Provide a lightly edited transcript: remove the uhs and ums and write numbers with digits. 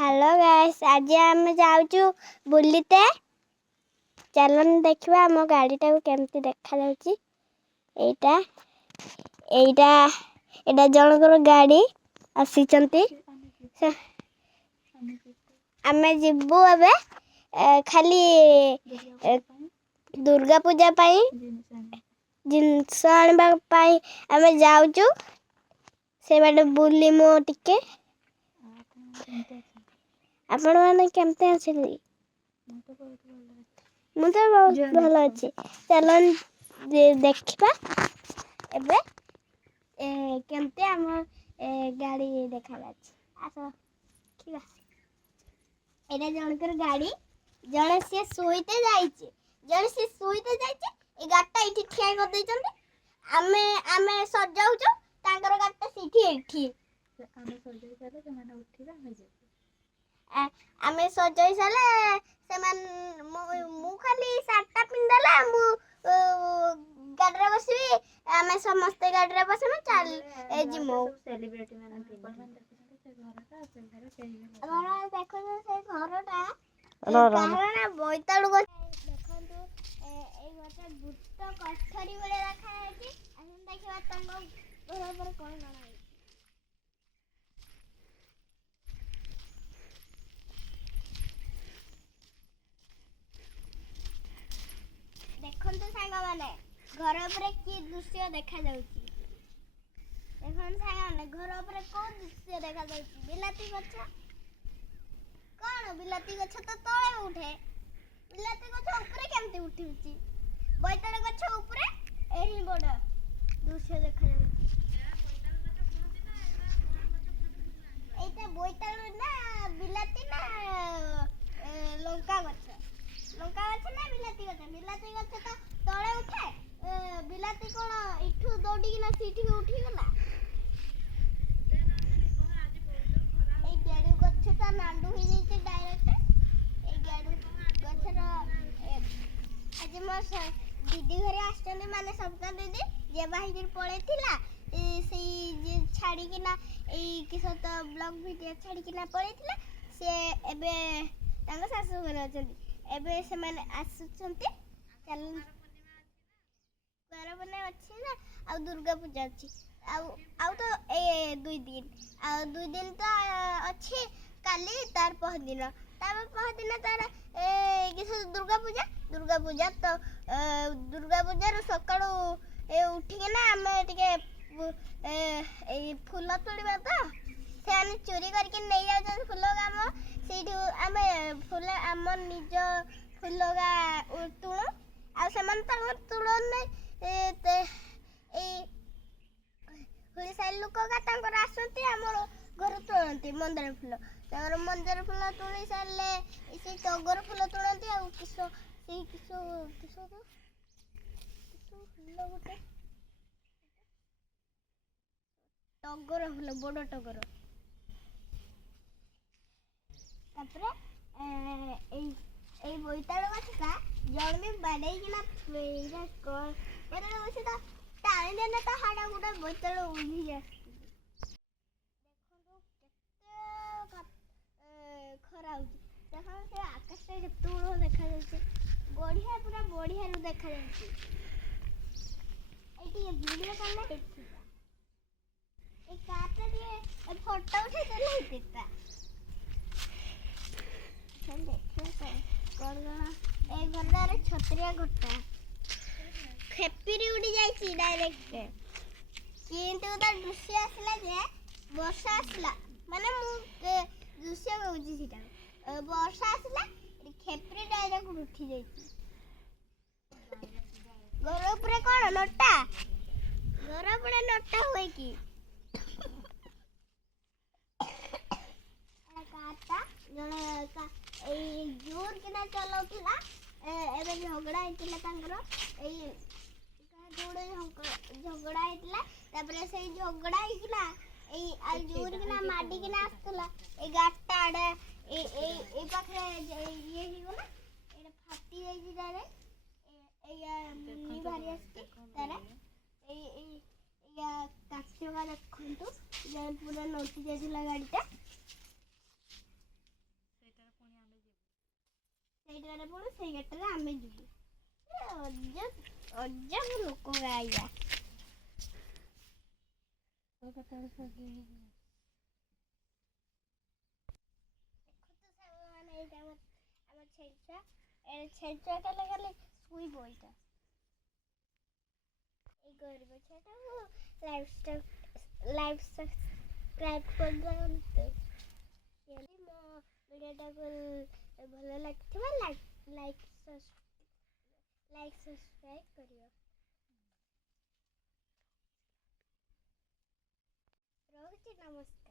Hello guys, आज आम जाऊँ बुलते चलन देखा आम गाड़ीटा केमती देखा एटा एटा एटा जनकर गाड़ी आसी आम जीवु ए खाली दुर्गा पूजा जिनस आने आम जाऊँ से बाटे बुलमु टिके आपण मैंने केमते आसिली मु तो बहुत भल अच्छी चलन देखा एबे केमते आम गाड़ी देखा आस ठीक है एटा जनकर गाड़ी जड़े सी शुईते जड़े सी शुईते ए गाड़टा ये ठिया कर देइचंती आमे आमे सजाउछु तांकर गाड़टा सीठी एठी आमे सजाई साले ସେମାନେ ଉଠିବା হৈ যাবে आमे सजाई साले सेमान मु खाली सातटा पिंदला मु गाड़ी रे बसबी आमे समस्त गाड़ी रे बसमे चल ए जिमो सेलिब्रिटी माने घरटा से घर केही हमरा देखो से घरटा कारण बोइताळु देखंतु ए गोटे गुप्त कठरी बले रखा है कि असन देखिबा तंग घर पर कोन गणा देखंतु सांग माने घर पर की दृश्य देखा जाउची देखन सांग माने घर पर को दृश्य देखा जाउची बिलाती गछ कोन बिलाती गछ तो तळे उठे बिलाती गछ ऊपर केमते उठिउची बोइताळ गछ ऊपर एही बड दृश्य देखा जाउची एटा बोइताळ ना बिलाती ना लंका गछ ना बिलाती गछ तो तळे उठे बिलाती कोन इठू दौड़ी ना सीठी उठी गला ए गेडू गछटा नांडू हो जाई डायरेक्ट ए गेडू गछरा आज मोर दीदी घरे आछन माने सबका दीदी जे बाहिर पळेतिला से जे छाड़ी कि ना ए किस तो ब्लॉग वीडियो छाड़ी कि ना पळेतिला से एबे तांग सासु घरे अछंती एबे से माने आसुछंती चल बने अच्छी ना आ दुर्गा पूजा अच्छी आउ तो ए दुई दिन तो अच्छी काली तार पहदिन तार ए किस दुर्गा पूजा तो दुर्गा पूजा रो सकाळू ए उठी के ना हमें टिके ए फूल तोड़ीबा तो से आने चोरी करके नहीं जाउ फूल गाम सेठू आमे फूल आम निज फूल गा तुणु आ समान तंग तुळन हुई साइल लोक का आसती आम घर तुलती मंदार फूल मंदार फूल तुली सारे से टगर फूल तुलती आ किस फूल गोटे टगर फूल बड़ टगर बोइताळ गछटा जण भी बाड़ेकिना बसे तो टाणी देने तो हाड़ा गोटे बोइताळ उड़ी जाए खरा देखो से आकाश केतुड़ देखा बढ़िया पूरा बढ़िया देखा वीडियो कले फोटो उठे देता घर छतरिया घटा खेपीरी उड़ी जाइए डायरेक्ट किंतु तो दृश्य आसला जे वर्षा आसला माने मु दृश्य कहूची सीटा वर्षा आसला खेपीरी डायरेक्ट उठी जाइए घर ऊपर कौन नटा घर ऊपर नटा हुए कि काटा जने जोर किना चलाउथिला एबे झगड़ा हेतिला तांकर ए जोड़े झगड़ा हेतिला तापरे से झगड़ा हेतिला ए आ जोर किना माडी किना आस्तला ए गाटा आडे ए पाखरे ये ही गला एटा फाटी जाई जी डारे ए मुनी भारी आस्ती तारे ए या काचवा देखंतु जे पूरा नोटी जाइला गाड़ीटा যেই দ্বারে পড়ো সেই গেটটারে আমি ଯିବୁ ଅଜବ ଲୋକ ଗାଇଆ ଦେଖ ତ ସାଙ୍ଗମାନେ ଏଇଟା ଆମ ଛେଳିଛୁଆ ଛେଳିଛୁଆଟା ଖାଲି ଶୋଇବ ଏଇଟା এই গরিব ছেলেটাও লাইভ সবস্ক্রাইব করଦିଅନ୍ତୁ ମୋ ଭିଡ଼ିଓଟାକୁ ଭଲ ଲାଗିଥିବ ଲାଇକ୍ ସବସ୍କ୍ରାଇବ୍ କରିବ ରହୁଛି ନମସ୍କାର।